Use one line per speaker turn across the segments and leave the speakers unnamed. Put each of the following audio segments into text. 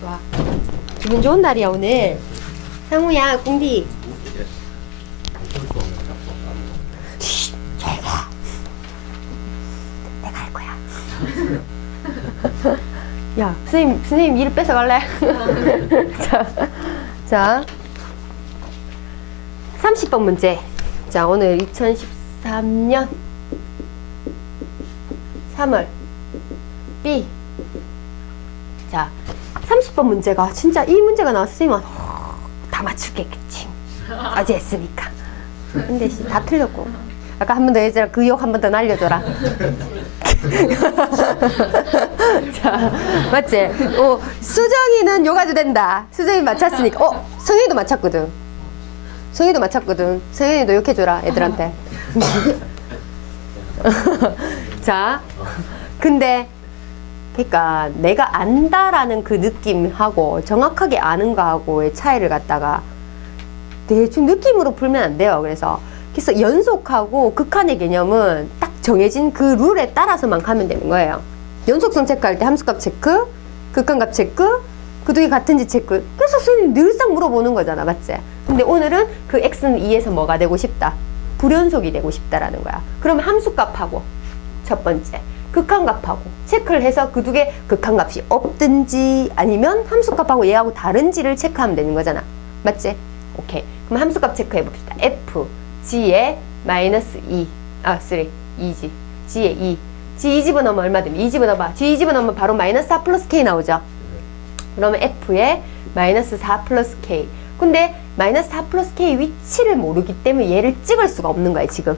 좋아. 기분 좋은 날이야 오늘. 상우야, 공디. 야, 선생님, 선생님 일을 뺏어갈래? 자, 자. 30번 문제. 자, 오늘 2013년 3월 B. 자, 30번 문제가 진짜 이 문제가 나왔으면 다 맞추겠지. 어제 했으니까. 근데 씨, 다 틀렸고. 아까 한 번 더 해줘라. 그 욕 한 번 더 날려줘라. 자, 맞지? 어, 수정이는 욕아도 된다. 수정이 맞췄으니까. 어, 성현이도 맞췄거든. 성현이도 맞췄거든. 성현이도 욕해줘라, 애들한테. 자, 근데, 그니까, 내가 안다라는 그 느낌하고, 정확하게 아는 거하고의 차이를 갖다가, 대충 느낌으로 풀면 안 돼요. 그래서, 그래서 연속하고 극한의 개념은 딱 정해진 그 룰에 따라서만 가면 되는 거예요. 연속성 체크할 때 함수값 체크, 극한값 체크, 그 두 개 같은지 체크. 그래서 선생님 늘상 물어보는 거잖아, 맞지? 근데 오늘은 그 x는 2에서 뭐가 되고 싶다? 불연속이 되고 싶다라는 거야. 그러면 함수값하고 첫 번째 극한값하고 체크를 해서 그 두 개 극한값이 없든지 아니면 함수값하고 얘하고 다른지를 체크하면 되는 거잖아. 맞지? 오케이. 그럼 함수값 체크해 봅시다. f g의 마이너스 2, 아 3, 2g, g의 2. g 2 집어넣으면 얼마 됩니까? 2 집어넣어봐. g 2 집어넣으면 바로 마이너스 4 플러스 k 나오죠. 그러면 f의 마이너스 4 플러스 k. 근데 마이너스 4 플러스 k 위치를 모르기 때문에 얘를 찍을 수가 없는 거야 지금.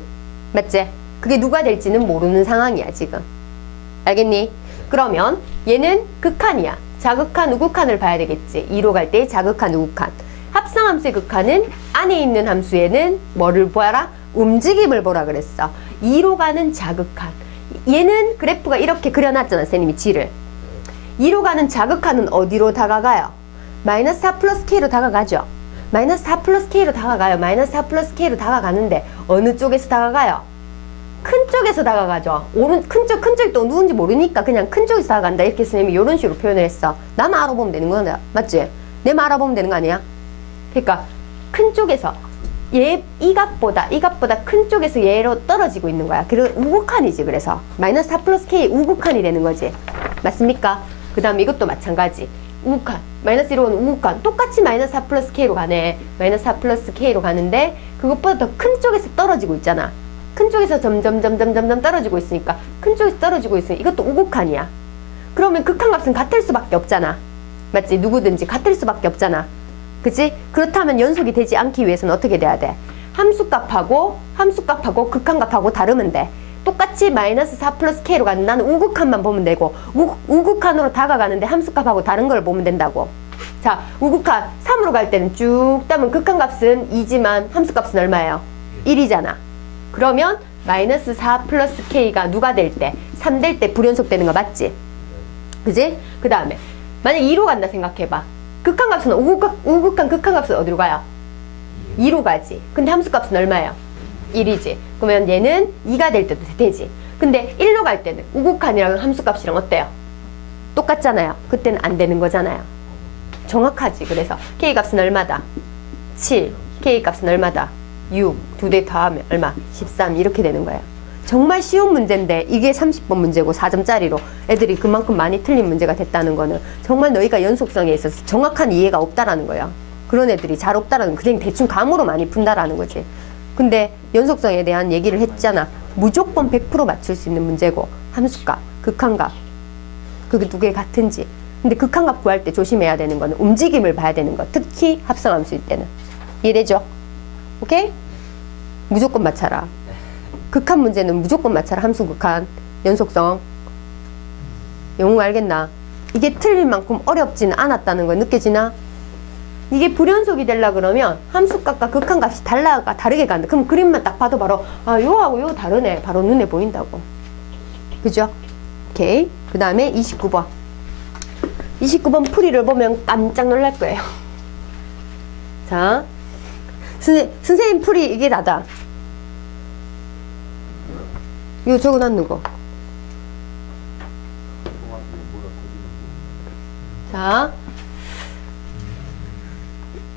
맞지? 그게 누가 될지는 모르는 상황이야 지금. 알겠니? 그러면 얘는 극한이야. 자극한 우극한을 봐야 되겠지. 2로 갈 때 자극한 우극한. 합성함수의 극한은 안에 있는 함수에는 뭐를 보아라? 움직임을 보라 그랬어. 2로 가는 자극한. 얘는 그래프가 이렇게 그려놨잖아, 선생님이 G를. 2로 가는 자극한은 어디로 다가가요? 마이너스 4 플러스 K로 다가가죠. 마이너스 4 플러스 K로 다가가요. 마이너스 4 플러스 K로 다가가는데 어느 쪽에서 다가가요? 큰 쪽에서 다가가죠. 오른 큰 쪽, 큰 쪽이 또 누군지 모르니까 그냥 큰 쪽에서 다가간다. 이렇게 선생님이 이런 식으로 표현을 했어. 나만 알아보면 되는 거야. 맞지? 내만 알아보면 되는 거 아니야? 그러니까 큰 쪽에서 얘 이 값보다 이 값보다 큰 쪽에서 얘로 떨어지고 있는 거야. 그리고 우극한이지. 그래서 마이너스 4 플러스 k 우극한이 되는 거지. 맞습니까? 그 다음에 이것도 마찬가지. 우극한 마이너스 1호는 우극한 똑같이 마이너스 4 플러스 k로 가네. 마이너스 4 플러스 k로 가는데 그것보다 더 큰 쪽에서 떨어지고 있잖아. 큰 쪽에서 점점 점점 점점 떨어지고 있으니까 큰 쪽에서 떨어지고 있으니 이것도 우극한이야. 그러면 극한값은 같을 수밖에 없잖아. 맞지? 누구든지 같을 수밖에 없잖아. 그치? 그렇다면 연속이 되지 않기 위해서는 어떻게 돼야 돼? 함수값하고 함수값하고 극한값하고 다르면 돼. 똑같이 마이너스 4 플러스 k로 가는 나는 우극한만 보면 되고 우, 우극한으로 다가가는데 함수값하고 다른 걸 보면 된다고. 자, 우극한 3으로 갈 때는 쭉 따면 극한값은 2지만 함수값은 얼마예요? 1이잖아. 그러면 마이너스 4 플러스 k가 누가 될 때? 3 될 때 불연속 되는 거 맞지? 그지? 그 다음에 만약 2로 간다 생각해봐. 극한값은 우극한, 우극한 극한값은 어디로 가요? 2로 가지. 근데 함수값은 얼마예요? 1이지. 그러면 얘는 2가 될 때도 되지. 근데 1로 갈 때는 우극한이랑 함수값이랑 어때요? 똑같잖아요. 그때는 안 되는 거잖아요. 정확하지. 그래서 K값은 얼마다? 7. K값은 얼마다? 6. 두 대 더하면 얼마? 13. 이렇게 되는 거예요. 정말 쉬운 문제인데 이게 30번 문제고 4점짜리로 애들이 그만큼 많이 틀린 문제가 됐다는 거는 정말 너희가 연속성에 있어서 정확한 이해가 없다라는 거야. 그런 애들이 잘 없다라는 그냥 대충 감으로 많이 푼다라는 거지. 근데 연속성에 대한 얘기를 했잖아. 무조건 100% 맞출 수 있는 문제고 함수값, 극한값 그게 두 개 같은지. 근데 극한값 구할 때 조심해야 되는 거는 움직임을 봐야 되는 거. 특히 합성함수일 때는. 이해되죠? 오케이? 무조건 맞춰라. 극한 문제는 무조건 맞춰라. 함수 극한, 연속성. 영웅 알겠나? 이게 틀릴 만큼 어렵지는 않았다는 거 느껴지나? 이게 불연속이 되려 그러면 함수값과 극한값이 달라가 다르게 간다. 그럼 그림만 딱 봐도 바로 아 요하고 요 다르네. 바로 눈에 보인다고. 그죠? 오케이. 그 다음에 29번. 29번 풀이를 보면 깜짝 놀랄 거예요. 자, 선생, 선생님 풀이 이게 나다. 이거 적어놨는 거. 자,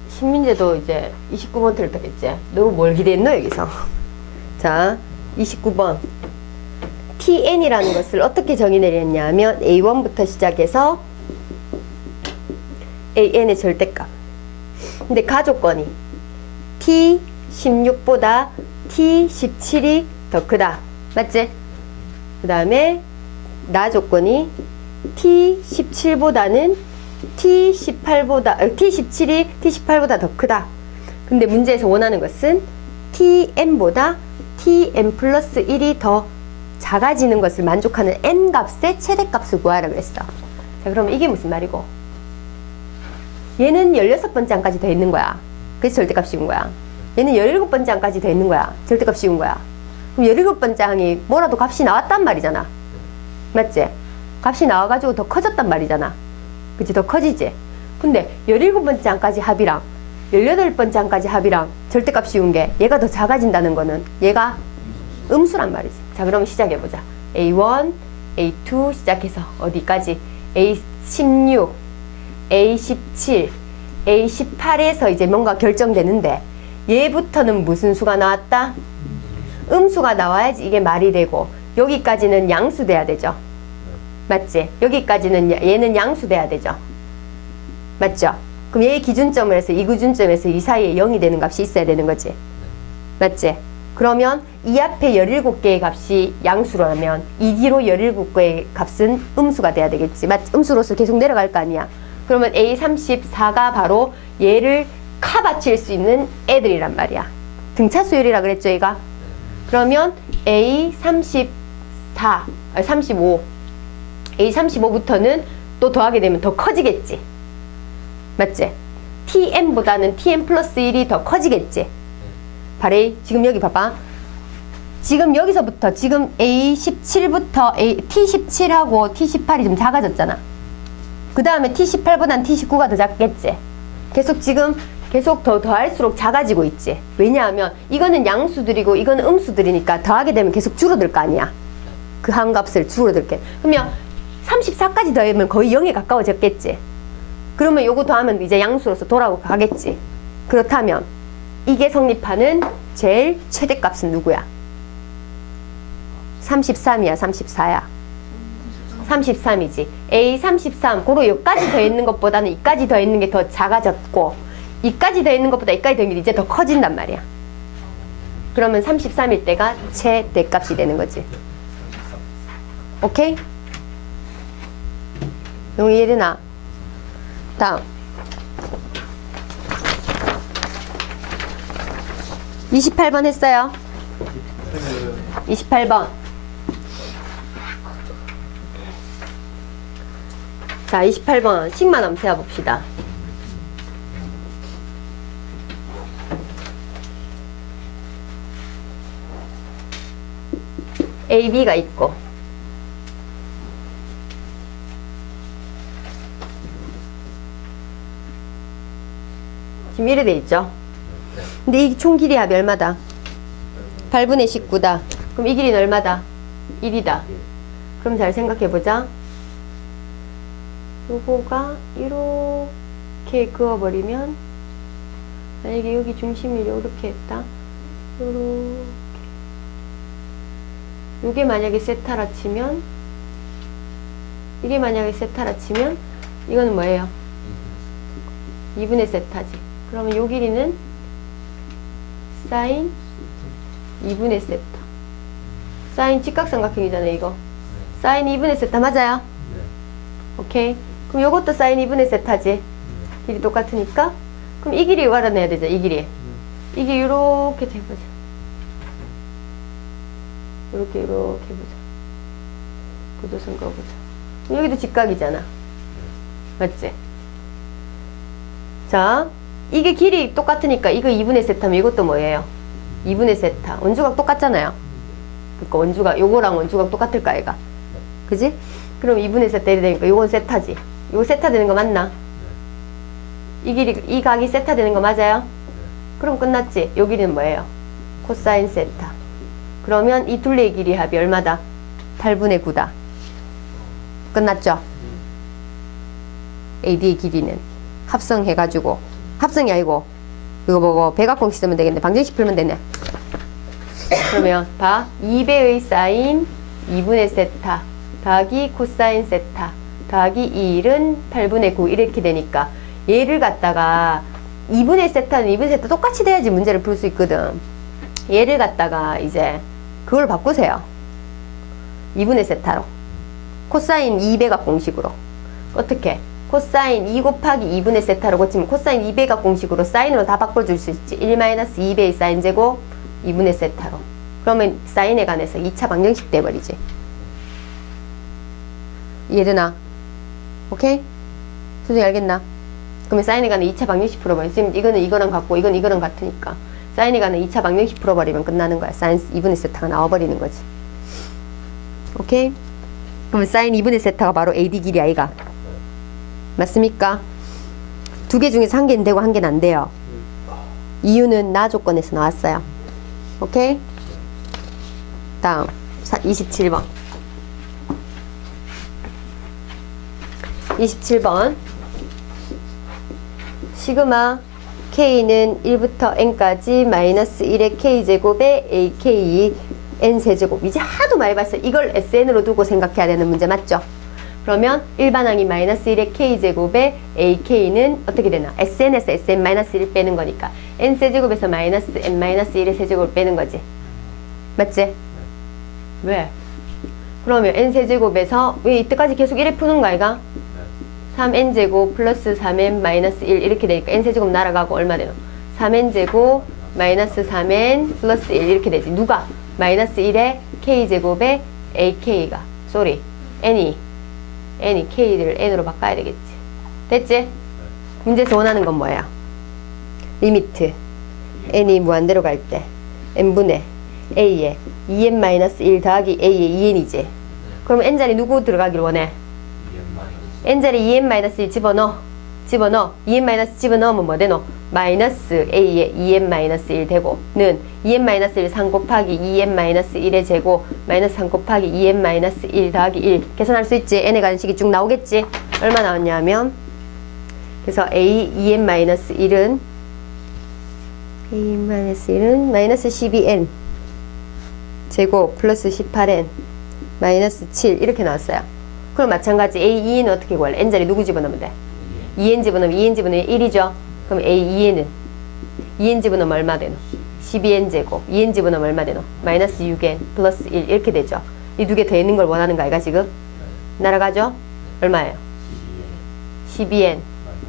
신민재도 이제 29번 틀었겠지. 너무 뭘 기대했노 여기서. 자, 29번. TN이라는 것을 어떻게 정의 내렸냐면 A1부터 시작해서 AN의 절대값. 근데 가조건이 T16보다 T17이 더 크다. 맞지? 그 다음에 나 조건이 T17보다는 T18보다, 어, T17이 T18보다 더 크다. 근데 문제에서 원하는 것은 TN보다 TN 플러스 1이 더 작아지는 것을 만족하는 N 값의 최대값을 구하라 그랬어. 자, 그럼 이게 무슨 말이고? 얘는 16번째 항까지 더 있는 거야. 그래서 절대값 씌운 거야. 얘는 17번째 항까지 더 있는 거야. 절대값 씌운 거야. 그럼 17번째 항이 뭐라도 값이 나왔단 말이잖아. 맞지? 값이 나와가지고 더 커졌단 말이잖아. 그치? 더 커지지? 근데 17번째 항까지 합이랑 18번째 항까지 합이랑 절대값 씌운 게 얘가 더 작아진다는 거는 얘가 음수란 말이지. 자, 그럼 시작해보자. A1, A2 시작해서 어디까지? A16, A17, A18에서 이제 뭔가 결정되는데 얘부터는 무슨 수가 나왔다? 음수가 나와야지 이게 말이 되고 여기까지는 양수 돼야 되죠. 맞지? 여기까지는 야- 얘는 양수 돼야 되죠. 맞죠? 그럼 얘의 기준점을 해서 이 기준점에서 이 사이에 0이 되는 값이 있어야 되는 거지. 맞지? 그러면 이 앞에 17개의 값이 양수라면 이 뒤로 17개의 값은 음수가 돼야 되겠지. 맞? 음수로서 계속 내려갈 거 아니야. 그러면 A34가 바로 얘를 카바칠 수 있는 애들이란 말이야. 등차 수열이라 그랬죠, 얘가? 그러면 A34, 아, 35, A35부터는 또 더하게 되면 더 커지겠지. 맞지? TM보다는 TM 플러스 1이 더 커지겠지. 바레이 지금 여기 봐봐. 지금 여기서부터 지금 A17부터 A, T17하고 T18이 좀 작아졌잖아. 그 다음에 T18보다는 T19가 더 작겠지. 계속 지금 계속 더 더할수록 작아지고 있지. 왜냐하면 이거는 양수들이고 이거는 음수들이니까 더하게 되면 계속 줄어들 거 아니야. 그 한 값을 줄어들게. 그러면 34까지 더하면 거의 0에 가까워졌겠지. 그러면 요거 더하면 이제 양수로서 돌아가겠지. 그렇다면 이게 성립하는 제일 최대값은 누구야? 33이야, 34야. 33이지. A 33. 고로 여기까지 더 있는 것보다는 이까지 더 있는 게 더 작아졌고, 이까지 더 있는 것보다 이까지 더 있는 게 이제 더 커진단 말이야. 그러면 33일 때가 최대 값이 되는 거지. 오케이? 용 이해되나? 다음. 28번 했어요. 28번. 자, 28번. 식만 한번 세어봅시다. A, B가 있고, 지금 이래 돼 있죠? 근데 이 총 길이 합이 얼마다? 8분의 19다. 그럼 이 길이는 얼마다? 1이다. 그럼 잘 생각해 보자. 요거가 이렇게 그어버리면 만약에 여기 중심을 이렇게 했다. 요렇게. 요게 만약에 세타라 치면 이게 만약에 세타라 치면 이거는 뭐예요? 2분의 세타지. 그러면 요 길이는 사인 2분의 세타. 사인 직각삼각형이잖아요, 이거. 사인 2분의 세타 맞아요? 오케이. 그럼 요것도 사인 2분의 세타지. 길이 똑같으니까. 그럼 이 길이 알아내야 되죠, 이 길이. 이게 요렇게 해보자. 요렇게 해보자. 구도선 그어보자. 그럼 여기도 직각이잖아. 맞지? 자, 이게 길이 똑같으니까 이거 2분의 세타면 이것도 뭐예요? 2분의 세타. 원주각 똑같잖아요. 그러니까 원주각, 요거랑 원주각 똑같을까, 얘가? 그지? 그럼 2분의 세타 이 되니까 요건 세타지. 요거 세타 되는 거 맞나? 이 길이, 이 각이 세타 되는 거 맞아요? 그럼 끝났지? 요 길이는 뭐예요? 코사인 세타. 그러면 이 둘레의 길이 합이 얼마다? 8분의 9다. 끝났죠? AD의 길이는 합성해가지고 합성이 아니고 이거 보고 백악공식 쓰면 되겠네. 방정식 풀면 되네. 그러면 봐. 2배의 사인 2분의 세타 더하기 코사인 세타 더하기 2일은 8분의 9 이렇게 되니까 얘를 갖다가 2분의 세타는 2분의 세타 똑같이 돼야지 문제를 풀 수 있거든. 얘를 갖다가 이제 그걸 바꾸세요. 2분의 세타로. 코사인 2배각 공식으로. 어떻게? 코사인 2 곱하기 2분의 세타로 고치면 코사인 2배각 공식으로 사인으로 다 바꿔줄 수 있지. 1-2배의 사인 제곱 2분의 세타로. 그러면 사인에 관해서 2차 방정식 돼버리지. 이해되나? 오케이? 수정이 알겠나? 그러면 사인에 관해 2차 방정식 풀어버려. 지금 이거는 이거랑 같고 이건 이거랑 같으니까. 사인에 관해 2차 방정식 풀어버리면 끝나는 거야. 사인 2분의 세타가 나와버리는 거지. 오케이? 그러면 사인 2분의 세타가 바로 AD 길이 아이가. 맞습니까? 두 개 중에서 한 개는 되고 한 개는 안 돼요. 이유는 나 조건에서 나왔어요. 오케이? 다음 27번 27번 시그마 k는 1부터 n까지 마이너스 1의 k제곱에 ak n세제곱 이제 하도 많이 봤어요. 이걸 sn으로 두고 생각해야 되는 문제 맞죠? 그러면 일반항이 마이너스 1의 k제곱에 ak는 어떻게 되나? sn에서 sn 마이너스 1 빼는 거니까 n세제곱에서 마이너스 n 마이너스 1의 세제곱을 빼는 거지. 맞지? 왜? 그러면 n세제곱에서 왜 이때까지 계속 1에 푸는 거 아이가? 3n제곱 플러스 3n 마이너스 1 이렇게 되니까 n세제곱 날아가고 얼마 되노? 3n제곱 마이너스 3n 플러스 1 이렇게 되지. 누가? 마이너스 1에 k제곱에 ak가 쏘리 n이 n이 k를 n으로 바꿔야 되겠지. 됐지? 문제에서 원하는 건 뭐야? 리미트 n이 무한대로 갈 때 n분의 a에 2n-1 더하기 a에 2n이지. 그럼 n자리 누구 들어가길 원해? N자리 2n-1 집어넣어. 집어넣어. 2n- 집어넣으면 뭐 되노? 마이너스 a에 2n-1 되고 는 2n-1 3 곱하기 2n-1의 제곱 마이너스 3 곱하기 2n-1 더하기 1 계산할 수 있지? n에 관한 식이 쭉 나오겠지? 얼마 나왔냐면 그래서 a 2n-1은 a-1은 마이너스 12n 제곱 플러스 18n 마이너스 7 이렇게 나왔어요. 그럼 마찬가지 a 2는 어떻게 구할래? n자리 누구 집어넣으면 돼? 2n 집어넣으면 2n 집어넣으면 1이죠. 그럼 a 2n은 2n 집어넣으면 얼마 되노? 12n 제곱 2n 집어넣으면 얼마 되노? 마이너스 6n 플러스 1 이렇게 되죠. 이 두 개 더 있는 걸 원하는 거 아이가 지금? 날아가죠? 얼마예요? 12n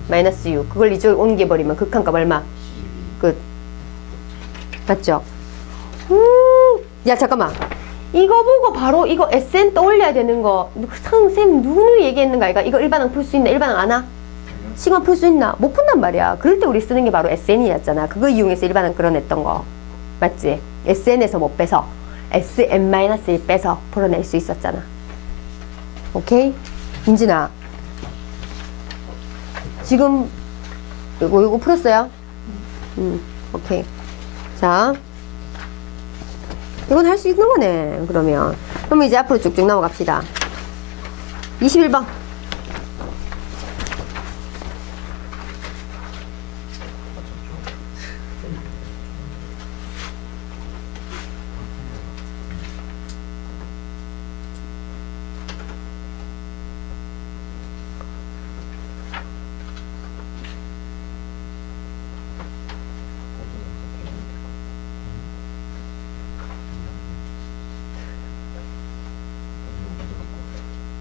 마이너스 6 그걸 이쪽으로 옮겨버리면 극한값 얼마? 끝 맞죠? 음, 야 잠깐만 이거 보고 바로 이거 SN 떠올려야 되는 거. 선생님 누구 얘기했는가 이거 이거 일반항 풀 수 있나? 일반항 안 와? 시간 풀 수 있나? 못 푼단 말이야. 그럴 때 우리 쓰는 게 바로 SN이었잖아. 그거 이용해서 일반항 끌어냈던 거. 맞지? SN에서 못 빼서? SN-1 빼서 풀어낼 수 있었잖아. 오케이? 인진아. 지금 이거 이거 풀었어요? 음 오케이. 자 이건 할 수 있는 거네 그러면. 그럼 이제 앞으로 쭉쭉 넘어갑시다. 21번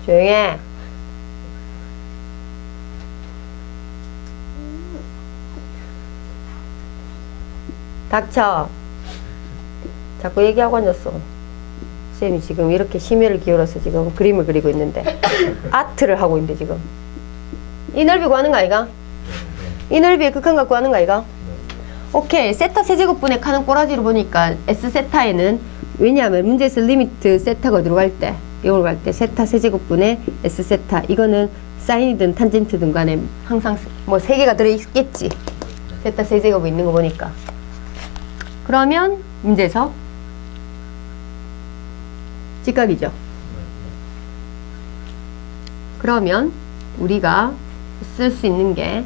조용해. 닥쳐. 자꾸 얘기하고 앉았어. 쌤이 지금 이렇게 심혈을 기울여서 지금 그림을 그리고 있는데 아트를 하고 있는데 지금. 이 넓이 구하는 거 아이가? 이 넓이의 극한 갖고 하는 거 아이가? 오케이. 세타 세제곱분의 카는 꼬라지로 보니까 S 세타에는 왜냐하면 문제에서 리미트 세타가 들어갈 때 이걸 갈 때 세타 세제곱분의 S 세타. 이거는 사인이든 탄젠트든 간에 항상 뭐 세 개가 들어있겠지. 세타 세제곱 있는 거 보니까. 그러면 문제에서 직각이죠. 그러면 우리가 쓸 수 있는 게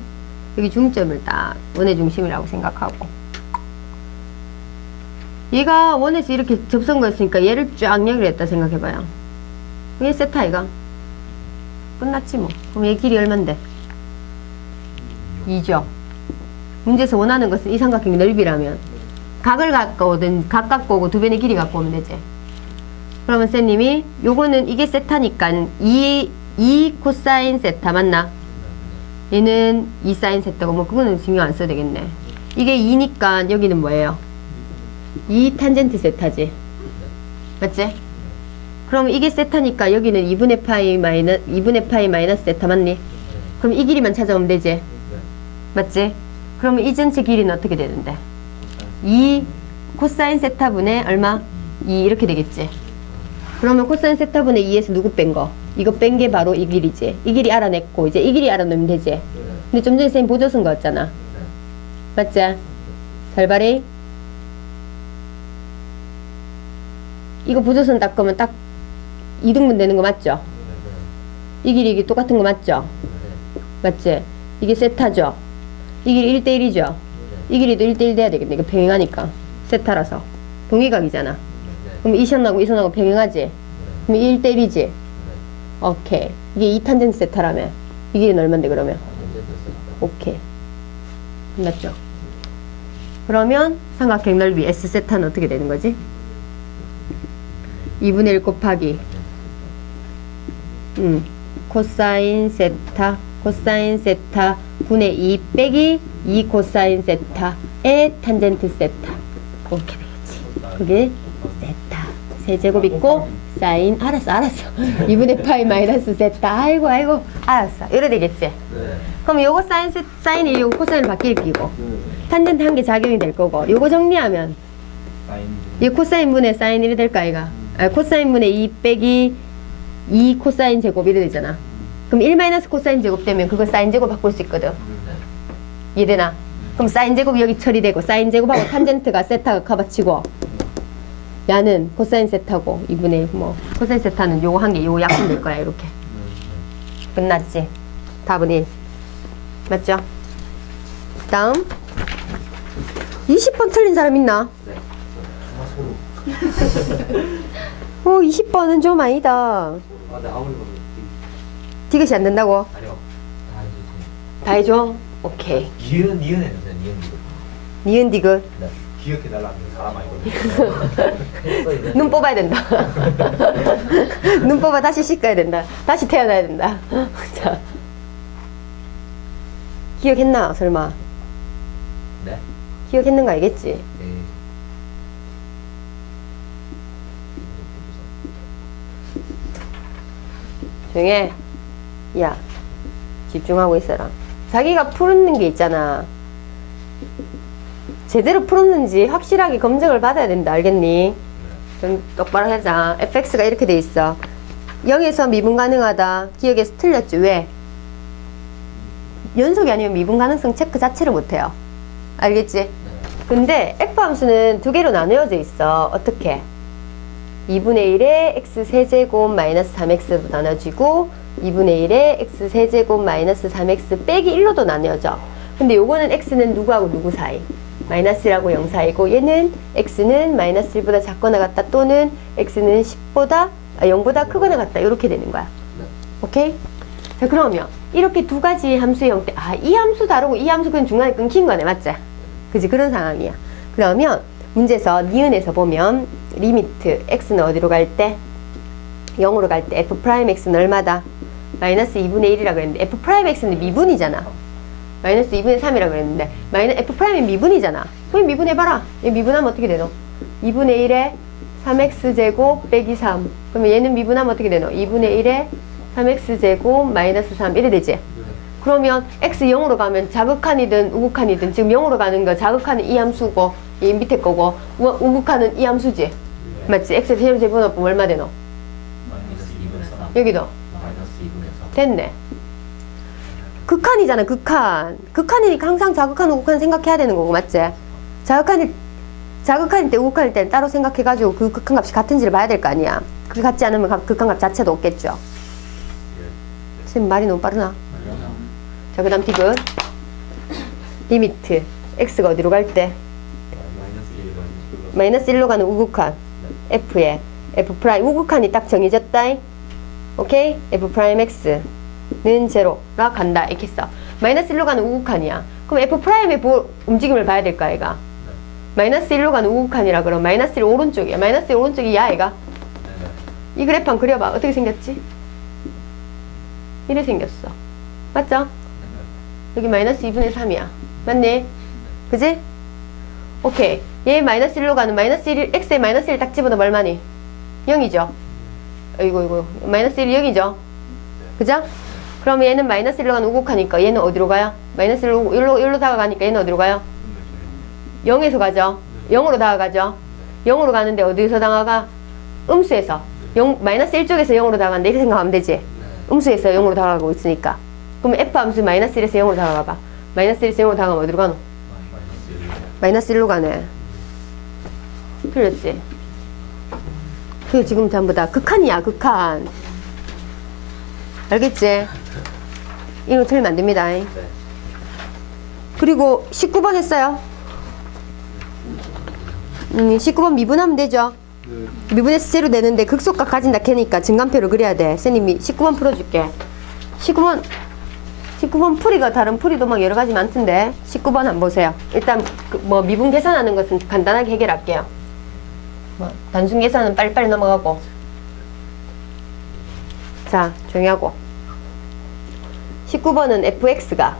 여기 중점을 딱 원의 중심이라고 생각하고. 얘가 원에서 이렇게 접선 거였으니까 얘를 쫙 연결했다 생각해봐요. 이게 세타 이가 끝났지 뭐. 그럼 얘 길이 얼만데? 2죠. 문제에서 원하는 것은 이 삼각형 넓이라면 각을 갖고 오든 각 갖고 오고 두 변의 길이 갖고 오면 되지. 그러면 쌤님이 요거는 이게 세타니까 2, 2 코사인 세타 맞나? 얘는 2 사인 세타고 뭐 그거는 신경 안 써도 되겠네. 이게 2니까 여기는 뭐예요? 2 탄젠트 세타지. 맞지? 그럼 이게 세타니까 여기는 2분의 파이 마이너 2분의 파이 마이너스 세타 맞니? 그럼 이 길이만 찾아오면 되지. 맞지? 그러면 이 전체 길이는 어떻게 되는데? 2 코사인 세타 분의 얼마? 2 이렇게 되겠지. 그러면 코사인 세타 분의 2에서 누구 뺀 거? 이거 뺀 게 바로 이 길이지. 이 길이 알아냈고 이제 이 길이 알아내면 되지. 근데 좀 전에 쌤 보조 쓴 거였잖아. 맞지? 잘 봐리. 이거 보조선 딱 거면 딱 2등분 되는 거 맞죠? 이 길이 이게 똑같은 거 맞죠? 맞지? 이게 세타죠? 이 길이 1대1이죠? 이 길이도 1대1 돼야 되겠네. 이거 병행하니까. 세타라서. 동의각이잖아. 그럼 이 선하고 이 선하고 병행하지? 그럼 1대1이지? 오케이. 이게 2탄젠트 세타라며. 이 길이는 얼만데 그러면? 오케이. 끝났죠? 그러면 삼각형 넓이 S 세타는 어떻게 되는 거지? 2분의 1 곱하기 음, 코사인 세타 코사인 세타 분의 2 빼기 2 코사인 세타의 탄젠트 세타. 이렇게 되겠지. 그게 세타. 세제곱 있고 사인 알았어 알았어. 2분의 파이 마이너스 세타. 아이고 아이고. 알았어. 이래 되겠지? 그럼 요거 사인 세, 사인이 요거 코사인을 바뀔 끼고. 탄젠트 한 개 작용이 될 거고. 요거 정리하면 이 코사인 분의 사인 1이 될까 아이가? 아, 코사인 분의 2 빼기 2 코사인 제곱 이래 되잖아. 그럼 1 마이너스 코사인 제곱 되면 그거 사인 제곱 바꿀 수 있거든. 이해되나? 그럼 사인 제곱 여기 처리되고 사인 제곱하고 탄젠트가 세타가 커버치고 야는 코사인 세타고 2분의 뭐 코사인 세타는 요거 한 개 요거 약분 될 거야 이렇게. 끝났지? 답은 1. 맞죠? 다음 20번 틀린 사람 있나? 어, 20번은 좀 아니다.
아, 네, 아무리 봐도
디귿이 안 된다고?
아니요.
다 해줘? 오케이.
니은 니은 해주세요. 니은 니은.
니은 디귿.
네. 기억해달라는 사람 아니거든요.
눈 뽑아야 된다. 눈 뽑아 다시 씻어야 된다. 다시 태어나야 된다. 자. 기억했나, 설마?
네.
기억했는 거 알겠지?
네.
조용해. 야, 집중하고 있어라. 자기가 풀는 게 있잖아. 제대로 풀었는지 확실하게 검증을 받아야 된다. 알겠니? 좀 똑바로 하자. fx가 이렇게 돼 있어. 0에서 미분 가능하다. 기억에서 틀렸지. 왜? 연속이 아니면 미분 가능성 체크 자체를 못해요. 알겠지? 근데 f 함수는 두 개로 나누어져 있어. 어떻게? 2분의 1에 x 세제곱 마이너스 3x로 나눠지고 2분의 1에 x 세제곱 마이너스 3x 빼기 1로도 나뉘어져. 근데 요거는 x는 누구하고 누구 사이? 마이너스라고 0 사이고 얘는 x는 마이너스 1보다 작거나 같다 또는 x는 10보다 아, 0보다 크거나 같다 이렇게 되는 거야. 오케이? 자 그러면 이렇게 두 가지 함수의 형태 아 이 함수 다르고 이 함수 그냥 중간에 끊긴 거네 맞지? 그지 그런 상황이야. 그러면 문제에서 니은에서 보면 리미트 x는 어디로 갈 때? 0으로 갈 때 f 프라임 x는 얼마다? 마이너스 2분의 1이라 그랬는데 f 프라임 x는 미분이잖아. 마이너스 2분의 3이라 그랬는데 마이너 f 프라임이 미분이잖아. 그럼 미분해봐라. 얘 미분하면 어떻게 되노? 2분의 1에 3x 제곱 빼기 3. 그러면 얘는 미분하면 어떻게 되노? 2분의 1에 3x 제곱 마이너스 3 이래 되지? 그러면 x 0으로 가면 자극한이든 우극한이든 지금 0으로 가는 거 자극한은 이 함수고 이 밑에 거고 우, 우극한은 이 함수지 맞지? x 제곱 제곱하면 얼마 되노?
마이너스 2분의 3.
여기도
마이너스 2분의 3.
됐네 극한이잖아 극한 극한이니까 항상 자극한 우극한 생각해야 되는 거고 맞지? 자극한일 자극한일 때 우극한일 때는 따로 생각해가지고 그 극한 값이 같은지를 봐야 될 거 아니야 그 같지 않으면 각- 극한 값 자체도 없겠죠 지금 말이 너무 빠르나? 자, 그 다음 디귿. 리미트 x가 어디로 갈 때?
마이너스 1번
마이너스 1로 가는 우극한 f에 f 프라임 우극한이 딱 정해졌다. 오케이? f 프라임 x는 제로가 간다. 이렇게 써. 마이너스 1로 가는 우극한이야. 그럼 f 프라임의 보- 움직임을 봐야 될까, 얘가? 마이너스 1로 가는 우극한이라 그럼 마이너스 1 오른쪽이야. 마이너스 1 오른쪽이 야, 얘가. 이 그래프 한번 그려봐. 어떻게 생겼지? 이래 생겼어. 맞죠? 여기 마이너스 2분의 3이야. 맞니? 그지? 오케이. 얘 마이너스 1로 가는 마이너스 1, x에 마이너스 1 딱 집어넣으면 얼마니? 0이죠? 이거, 이거. 마이너스 1이 0이죠? 그죠? 그럼 얘는 마이너스 1로 가는 우곡하니까 얘는 어디로 가요? 마이너스 1로, 1로, 1로 다가가니까 얘는 어디로 가요? 0에서 가죠? 0으로 다가가죠? 0으로 가는데 어디서 다가가? 음수에서. 0, 마이너스 1쪽에서 0으로 다가간다. 이렇게 생각하면 되지? 음수에서 0으로 다가가고 있으니까. 그럼 f 함수 마이너스 1에서 0으로 다가가 봐. 마이너스 1에서 0으로 다가가면 어디로 가노?
마이너스 1
마이너스 1로 가네. 틀렸지? 그 지금 전부 다 극한이야, 극한. 알겠지? 이거 틀리면 안 됩니다.
네.
그리고 19번 했어요. 음, 19번 미분하면 되죠? 미분해서 제로 되는데 극소값 가진다 캐니까 증간표를 그려야 돼. 선생님이 19번 풀어줄게. 19번 19번 풀이가 다른 풀이도 막 여러 가지 많던데 19번 한번 보세요. 일단 그 뭐 미분 계산하는 것은 간단하게 해결할게요. 뭐 단순 계산은 빨리빨리 넘어가고. 자, 조용히 하고. 19번은 fx가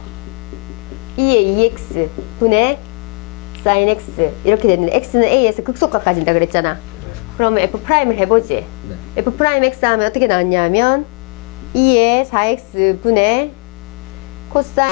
2의 2x 분의 sin x 이렇게 됐는데 x는 a에서 극소값 가진다 그랬잖아. 그러면 f 프라임을 해보지.
네.
f 프라임 x 하면 어떻게 나왔냐면 2의 4x 분의 코사인